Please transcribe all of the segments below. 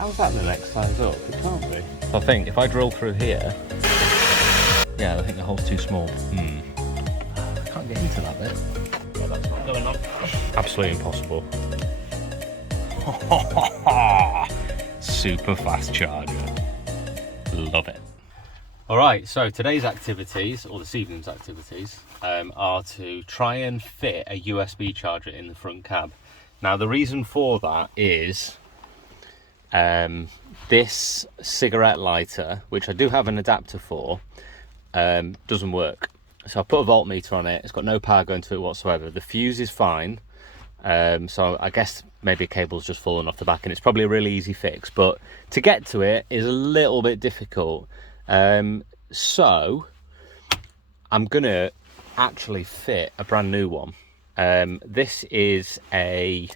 How's that the next size up? It can't be. So I think if I drill through here, yeah, I think the hole's too small. I can't get into that bit. Well, that's not going on. Absolutely impossible. Super fast charger. Love it. Alright, so today's activities, or this evening's activities, are to try and fit a USB charger in the front cab. Now the reason for that is this cigarette lighter, which I do have an adapter for, doesn't work. So I put a voltmeter on it, it's got no power going to it whatsoever. The fuse is fine, so I guess maybe a cable's just fallen off the back, and it's probably a really easy fix, but to get to it is a little bit difficult. So I'm gonna actually fit a brand new one. This is a,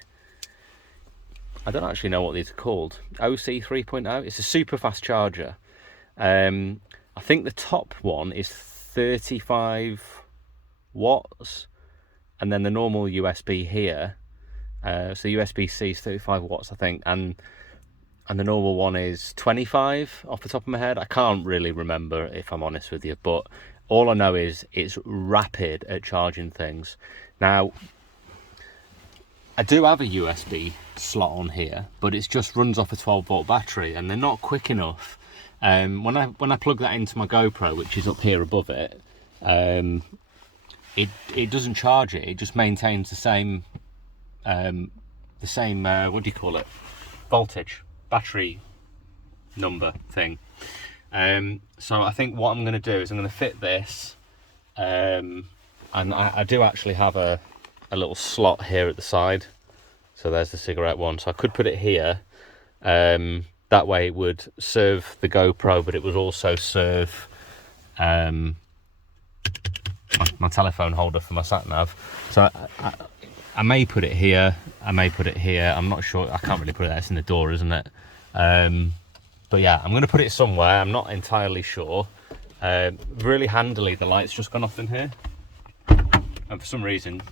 I don't actually know what these are called, OC 3.0. It's a super fast charger. I think the top one is 35 watts, and then the normal USB here, so USB-C is 35 watts I think, and the normal one is 25 off the top of my head. I can't really remember, if I'm honest with you, but all I know is it's rapid at charging things. Now I do have a USB slot on here, but it just runs off a 12-volt battery, and they're not quick enough. When I plug that into my GoPro, which is up here above it, it doesn't charge it. It just maintains the same what do you call it? Voltage, battery number thing. So I think what I'm going to do is I'm going to fit this, and I do actually have a little slot here at the side. So there's the cigarette one. So I could put it here. That way it would serve the GoPro, but it would also serve my telephone holder for my sat nav. So I may put it here, I may put it here, I'm not sure. I can't really put it there, it's in the door, isn't it? But yeah, I'm going to put it somewhere, I'm not entirely sure. Really handily, the light's just gone off in here, and for some reason,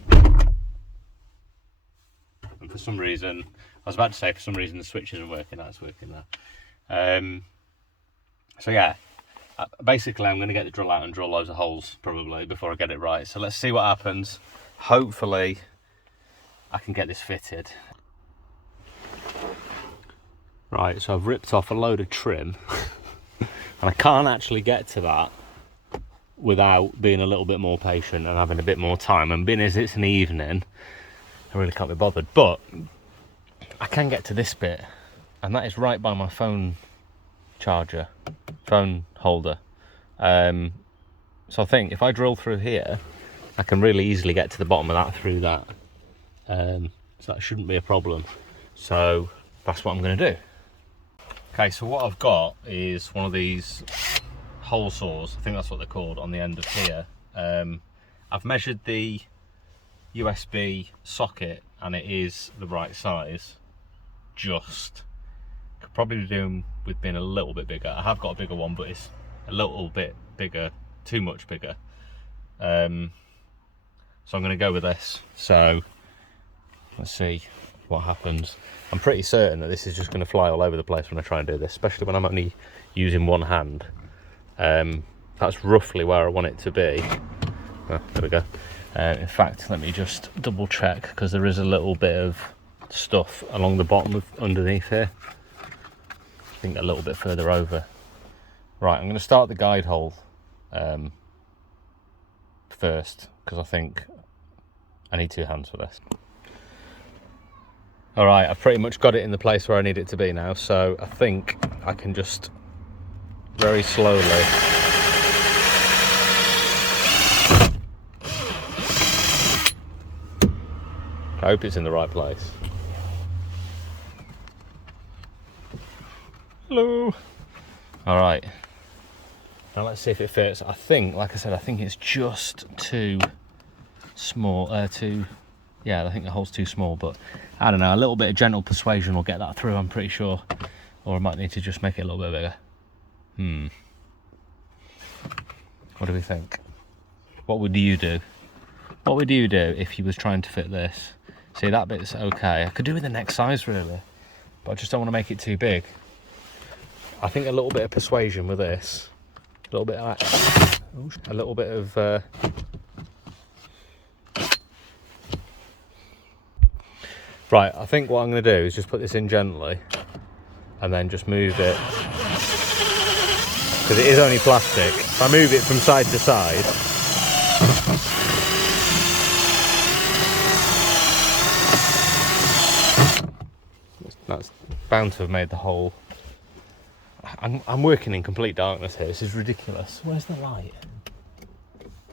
I was about to say for some reason the switch isn't working. That's working now. So yeah, basically I'm going to get the drill out and drill loads of holes probably before I get it right. So let's see what happens. Hopefully I can get this fitted. Right, so I've ripped off a load of trim and I can't actually get to that without being a little bit more patient and having a bit more time. And being as it's an evening, I really can't be bothered, but I can get to this bit, and that is right by my phone charger, phone holder. So I think if I drill through here, I can really easily get to the bottom of that through that. So that shouldn't be a problem. So that's what I'm going to do. Okay, so what I've got is one of these hole saws, I think that's what they're called, on the end of here. I've measured the USB socket and it is the right size. Just could probably do with being a little bit bigger. I have got a bigger one, but it's a little bit bigger, too much bigger. So I'm going to go with this. So let's see what happens. I'm pretty certain that this is just going to fly all over the place when I try and do this, especially when I'm only using one hand. That's roughly where I want it to be. Oh, there we go. In fact, let me just double check, because there is a little bit of stuff along the bottom of underneath here. I think a little bit further over. Right, I'm going to start the guide hole first, because I think I need two hands for this. Alright, I've pretty much got it in the place where I need it to be now, so I think I can just very slowly I hope it's in the right place. Hello. All right. Now let's see if it fits. I think, like I said, I think it's just too small. Yeah, I think the hole's too small, but I don't know. A little bit of gentle persuasion will get that through, I'm pretty sure. Or I might need to just make it a little bit bigger. What do we think? What would you do? What would you do if you was trying to fit this? See, that bit's okay. I could do with the next size, really. but I just don't want to make it too big. I think a little bit of persuasion with this, a little bit of that, a little bit of right, I think what I'm going to do is just put this in gently and then just move it, because it is only plastic. If I move it from side to side, that's bound to have made the hole. I'm working in complete darkness here. This is ridiculous. Where's the light?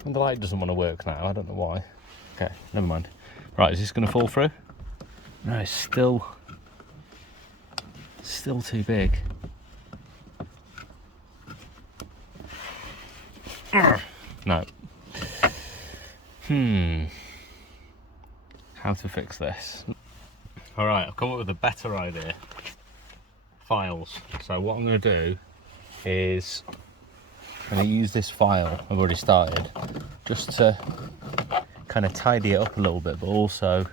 And the light doesn't want to work now. I don't know why. Okay, never mind. Right, is this going to fall through? No, it's still too big. No. How to fix this? All right, I've come up with a better idea. Files. So what I'm going to do is I'm going to use this file I've already started just to kind of tidy it up a little bit, but also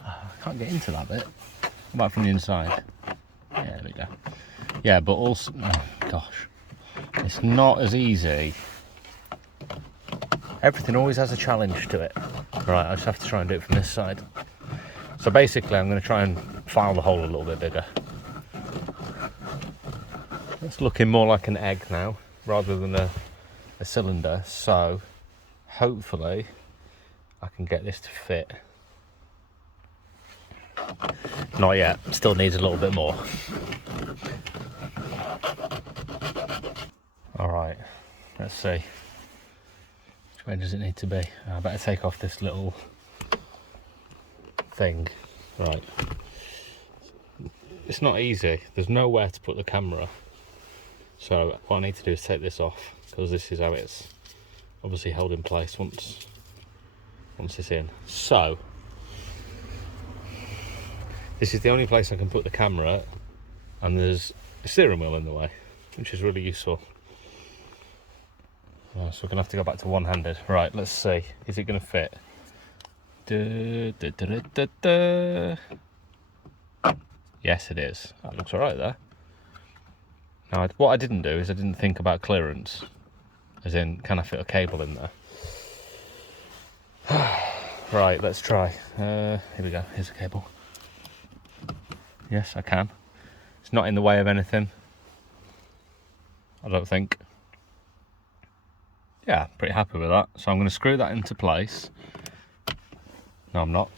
I can't get into that bit. What about from the inside? Yeah, there we go. Yeah, but also, oh gosh, it's not as easy. Everything always has a challenge to it. Right, I just have to try and do it from this side. So basically I'm going to try and file the hole a little bit bigger. It's looking more like an egg now rather than a cylinder, so hopefully I can get this to fit. Not yet, still needs a little bit more. Alright, let's see. Which way does it need to be? I better take off this little thing. Right. It's not easy, there's nowhere to put the camera. So what I need to do is take this off, because this is how it's obviously held in place once it's in. So this is the only place I can put the camera, and there's a steering wheel in the way, which is really useful. So we're gonna have to go back to one-handed. Right, let's see. Is it gonna fit? Yes, it is. That looks alright there. Now, what I didn't do is I didn't think about clearance, as in, can I fit a cable in there? Right, let's try. Here we go, here's a cable. Yes, I can. It's not in the way of anything, I don't think. Yeah, pretty happy with that. So I'm going to screw that into place. No, I'm not.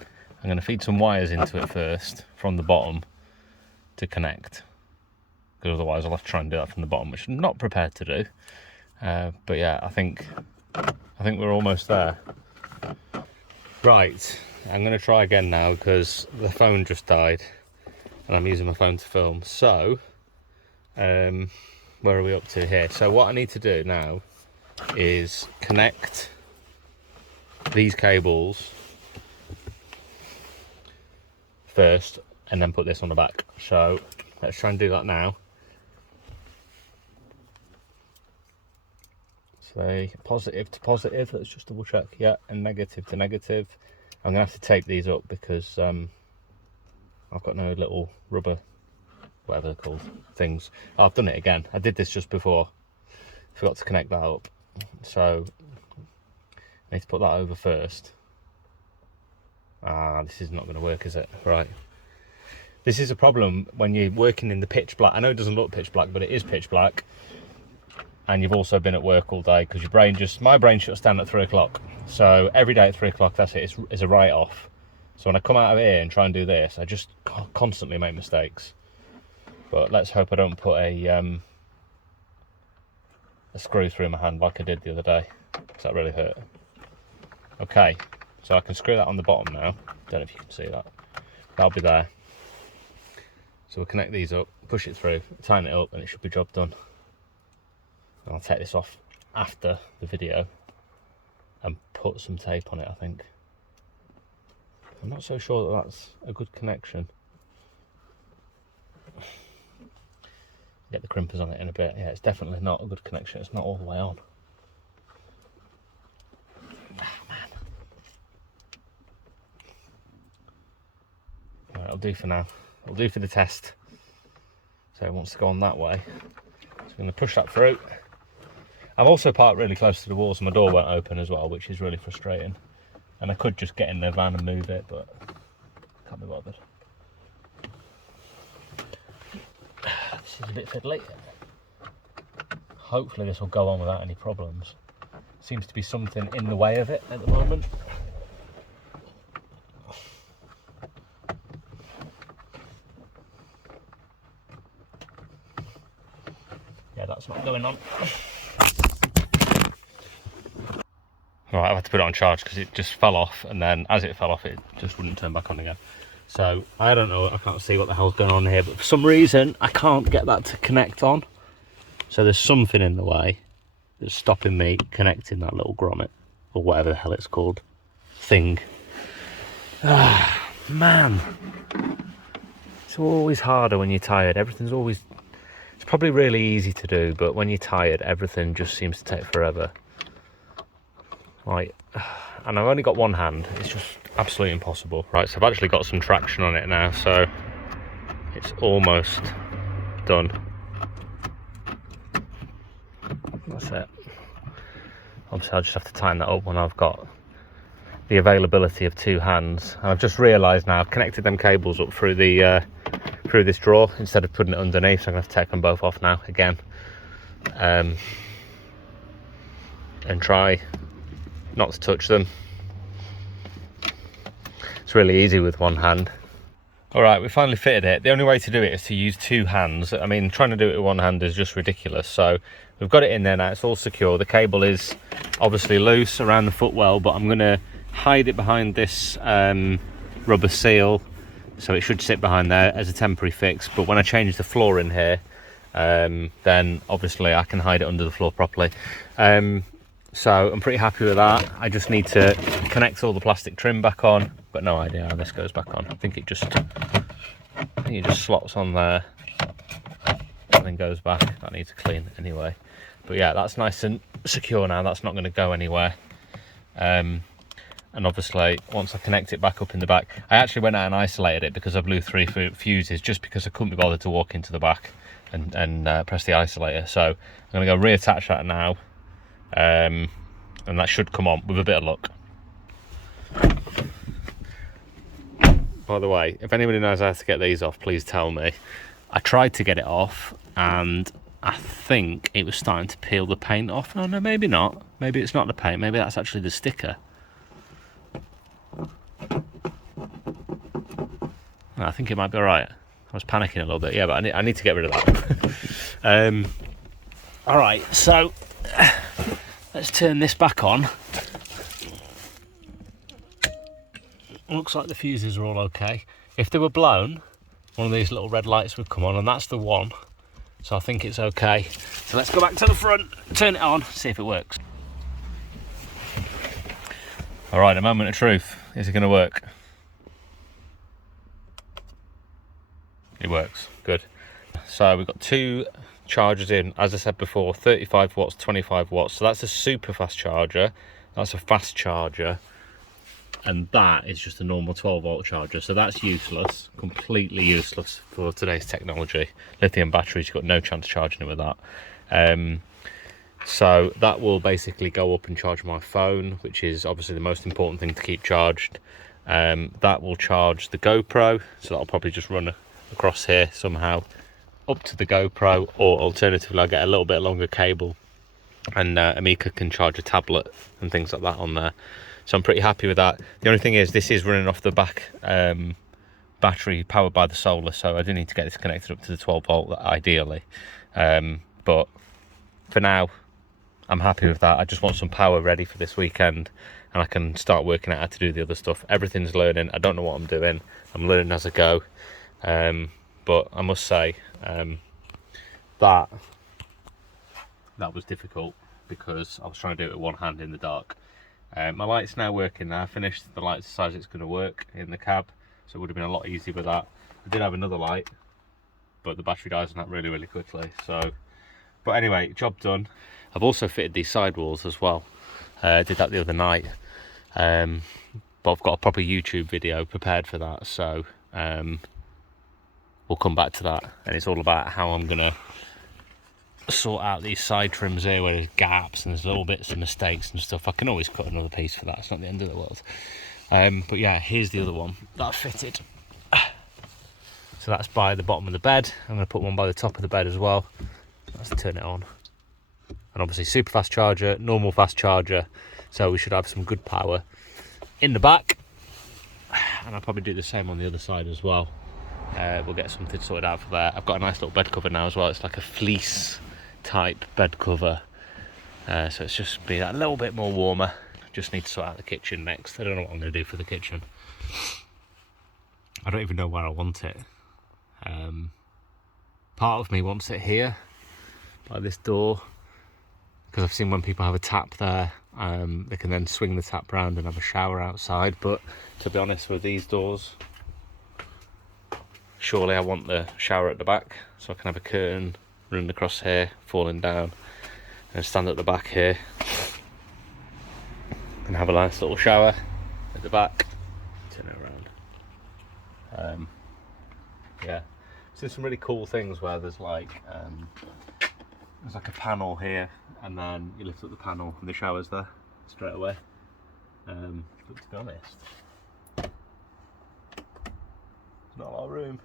I'm going to feed some wires into it first, from the bottom, to connect. Because otherwise I'll have to try and do that from the bottom, which I'm not prepared to do. But yeah, I think we're almost there. Right, I'm going to try again now because the phone just died and I'm using my phone to film. So, where are we up to here? So what I need to do now is connect these cables first and then put this on the back. So let's try and do that now. So positive to positive, let's just double check. Yeah, and negative to negative. I'm gonna have to tape these up because I've got no little rubber, whatever they're called, things. Oh, I've done it again. I did this just before. Forgot to connect that up. So I need to put that over first. This is not going to work, is it? Right. This is a problem when you're working in the pitch black. I know it doesn't look pitch black, but it is pitch black. And you've also been at work all day, because my brain shuts down at 3 o'clock. So every day at 3 o'clock, that's it, it's a write-off. So when I come out of here and try and do this, I just constantly make mistakes. But let's hope I don't put a screw through my hand like I did the other day, because that really hurt. Okay, so I can screw that on the bottom now. Don't know if you can see that. That'll be there. So we'll connect these up, push it through, tighten it up, and it should be job done. I'll take this off after the video and put some tape on it, I think. I'm not so sure that that's a good connection. Get the crimpers on it in a bit. Yeah, it's definitely not a good connection. It's not all the way on. Ah, man. Right, I'll do for now. it'll do for the test. So it wants to go on that way. So I'm going to push that through. I'm also parked really close to the walls, and my door won't open as well, which is really frustrating. And I could just get in the van and move it, but can't be bothered. This is a bit fiddly. Hopefully this will go on without any problems. Seems to be something in the way of it at the moment. Yeah, that's not going on. Right, I've had to put it on charge because it just fell off, and then as it fell off it just wouldn't turn back on again. So I don't know, I can't see what the hell's going on here, but for some reason I can't get that to connect on. So there's something in the way that's stopping me connecting that little grommet, or whatever the hell it's called, thing. Ah, man. It's always harder when you're tired. Everything's always, it's probably really easy to do, but when you're tired, everything just seems to take forever. Right, and I've only got one hand, it's just absolutely impossible. Right, so I've actually got some traction on it now, so it's almost done. That's it. Obviously I'll just have to tighten that up when I've got the availability of two hands. And I've just realised now I've connected them cables up through the through this drawer instead of putting it underneath, so I'm going to have to take them both off now again, and try not to touch them. It's really easy with one hand. Alright, we finally fitted it. The only way to do it is to use two hands. I mean, trying to do it with one hand is just ridiculous. So we've got it in there now, it's all secure. The cable is obviously loose around the footwell, but I'm going to hide it behind this rubber seal, so it should sit behind there as a temporary fix. But when I change the floor in here, then obviously I can hide it under the floor properly. So I'm pretty happy with that. I just need to connect all the plastic trim back on. Got no idea how this goes back on. I think it just slots on there and then goes back. That needs to clean anyway. But yeah, that's nice and secure now. That's not going to go anywhere. And obviously once I connect it back up in the back, I actually went out and isolated it because I blew 3 fuses, just because I couldn't be bothered to walk into the back and press the isolator. So I'm going to go reattach that now. And that should come on with a bit of luck. By the way, if anybody knows how to get these off, please tell me. I tried to get it off and I think it was starting to peel the paint off. Oh no, maybe not. Maybe it's not the paint, maybe that's actually the sticker. I think it might be alright. I was panicking a little bit, yeah, but I need to get rid of that. Alright, so let's turn this back on. Looks like the fuses are all okay. If they were blown, one of these little red lights would come on, and that's the one. So I think it's okay. So let's go back to the front, turn it on, see if it works. All right, a moment of truth. Is it going to work? It works, good. So we've got 2 chargers in, as I said before, 35 watts, 25 watts. So that's a super fast charger. That's a fast charger. And that is just a normal 12-volt charger, so that's useless, completely useless for today's technology. Lithium batteries, you've got no chance of charging it with that. So that will basically go up and charge my phone, which is obviously the most important thing to keep charged. That will charge the GoPro, so that'll probably just run across here somehow up to the GoPro, or alternatively I'll get a little bit longer cable and Amika can charge a tablet and things like that on there. So I'm pretty happy with that. The only thing is this is running off the back battery powered by the solar, so I do need to get this connected up to the 12 volt ideally. But for now, I'm happy with that. I just want some power ready for this weekend and I can start working out how to do the other stuff. Everything's learning. I don't know what I'm doing. I'm learning as I go. But I must say that was difficult because I was trying to do it with one hand in the dark. My light's now working now. I finished the light as size it's going to work in the cab, so it would have been a lot easier with that. I did have another light, but the battery dies on that really, really quickly. So, but anyway, job done. I've also fitted these sidewalls as well. I did that the other night, but I've got a proper YouTube video prepared for that. So we'll come back to that. And it's all about how I'm gonna sort out these side trims here where there's gaps and there's little bits and mistakes and stuff. I can always cut another piece for that, it's not the end of the world. But yeah, here's the other one that I fitted. So that's by the bottom of the bed. I'm going to put one by the top of the bed as well. Let's turn it on. And obviously super fast charger, normal fast charger. So we should have some good power in the back. And I'll probably do the same on the other side as well. We'll get something sorted out for there. I've got a nice little bed cover now as well. It's like a fleece type bed cover. So it's just be that little bit more warmer. Just need to sort out the kitchen next. I don't know what I'm going to do for the kitchen. I don't even know where I want it. Part of me wants it here, by this door, because I've seen when people have a tap there, they can then swing the tap round and have a shower outside. But to be honest, with these doors, surely I want the shower at the back, so I can have a curtain running across here, falling down, and stand at the back here and have a nice little shower at the back. Turn it around. Yeah, so there's some really cool things where there's like a panel here, and then you lift up the panel and the shower's there straight away. But to be honest, there's not a lot of room.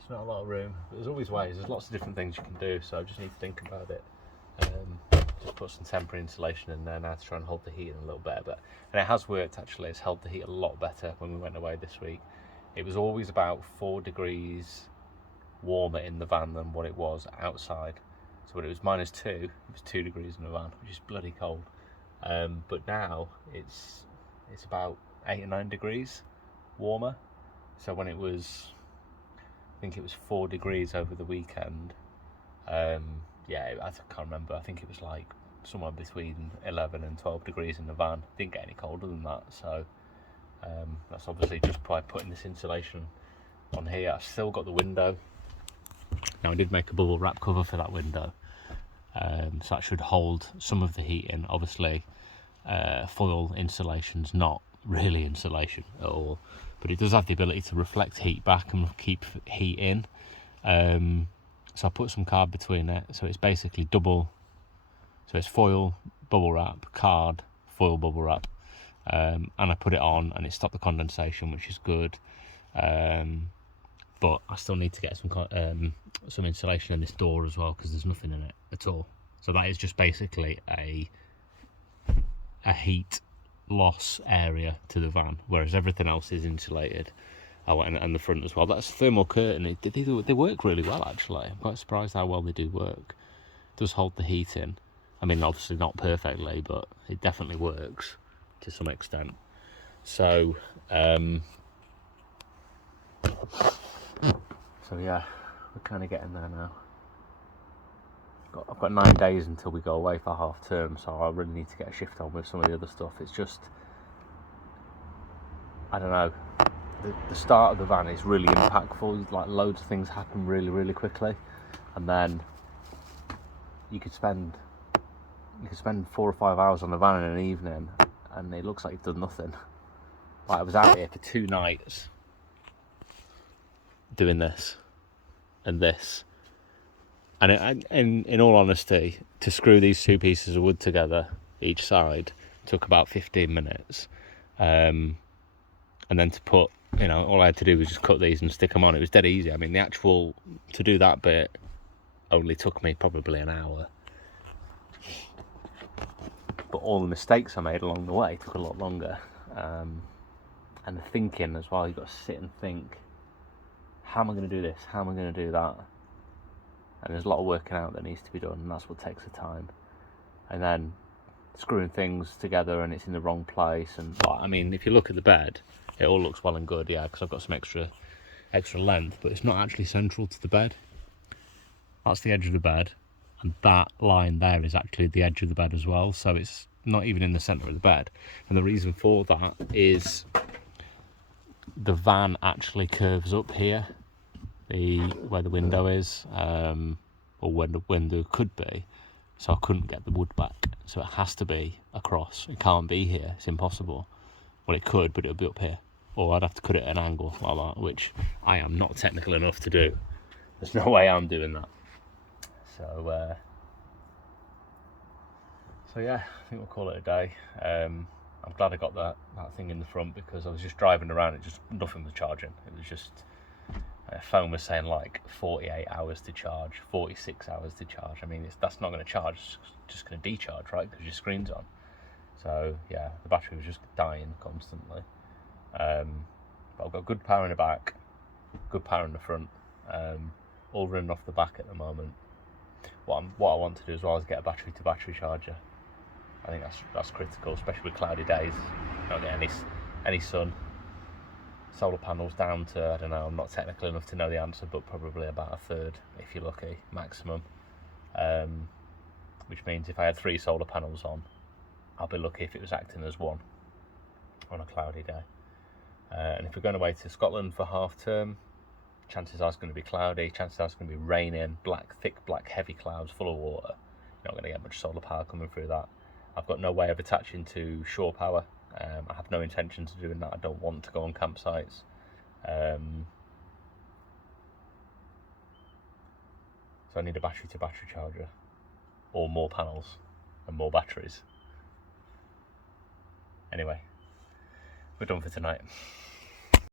It's not a lot of room, but there's always ways. There's lots of different things you can do, so I just need to think about it. Just put some temporary insulation in there now to try and hold the heat in a little better. And it has worked actually. It's held the heat a lot better when we went away this week. It was always about 4 degrees warmer in the van than what it was outside. So when it was -2, it was 2 degrees in the van, which is bloody cold. But now it's about 8 or 9 degrees warmer. So when it was, I think it was 4 degrees over the weekend. Yeah, I can't remember. I think it was like somewhere between 11 and 12 degrees in the van. Didn't get any colder than that. So that's obviously just by putting this insulation on here. I've still got the window. Now I did make a bubble wrap cover for that window. So that should hold some of the heat in. Obviously, foil insulation's not really insulation at all, but it does have the ability to reflect heat back and keep heat in. So I put some card between it, so it's basically double. So it's foil, bubble wrap, card, foil, bubble wrap, and I put it on, and it stopped the condensation, which is good. But I still need to get some insulation in this door as well, because there's nothing in it at all. So that is just basically a heat loss area to the van, whereas everything else is insulated. And the front as well. That's a thermal curtain. They work really well actually. I'm quite surprised how well they do work. It does hold the heat in. I mean, obviously not perfectly, but it definitely works to some extent. So yeah, we're kind of getting there now. I've got 9 days until we go away for half term, so I really need to get a shift on with some of the other stuff. It's just, I don't know. The start of the van is really impactful. Like, loads of things happen really, really quickly, and then you could spend 4 or 5 hours on the van in an evening, and it looks like you've done nothing. Like, I was out here for 2 nights doing this and this, and in all honesty, to screw these 2 pieces of wood together each side took about 15 minutes, and then to put, you know, all I had to do was just cut these and stick them on. It was dead easy. I mean, to do that bit only took me probably an hour. But all the mistakes I made along the way took a lot longer. And the thinking as well, you've got to sit and think, how am I going to do this? How am I going to do that? And there's a lot of working out that needs to be done, and that's what takes the time. And then screwing things together and it's in the wrong place. And I mean, if you look at the bed, it all looks well and good, yeah, because I've got some extra length, but it's not actually central to the bed. That's the edge of the bed, and that line there is actually the edge of the bed as well, so it's not even in the centre of the bed. And the reason for that is the van actually curves up here, where the window is, or where the window could be, so I couldn't get the wood back, so it has to be across. It can't be here, it's impossible. Well, it could, but it'll be up here. or I'd have to cut it at an angle like that, which I am not technical enough to do. There's no way I'm doing that. So yeah, I think we'll call it a day. I'm glad I got that thing in the front, because I was just driving around, it just, nothing was charging. It was just, phone was saying like 48 hours to charge, 46 hours to charge. I mean, that's not going to charge, it's just going to decharge, right, because your screen's on. So yeah, the battery was just dying constantly. But I've got good power in the back, good power in the front, all running off the back at the moment. What I want to do as well is get a battery to battery charger. I think that's critical, especially with cloudy days. You don't get any sun. Solar panels down to, I don't know, I'm not technical enough to know the answer, but probably about a third, if you're lucky, maximum. Which means if I had 3 solar panels on, I'll be lucky if it was acting as 1 on a cloudy day. And if we're going away to Scotland for half term, chances are it's going to be cloudy, chances are it's going to be raining, thick black heavy clouds full of water. You're not going to get much solar power coming through that. I've got no way of attaching to shore power. I have no intentions of doing that. I don't want to go on campsites. So I need a battery to battery charger, or more panels and more batteries. Anyway, we're done for tonight.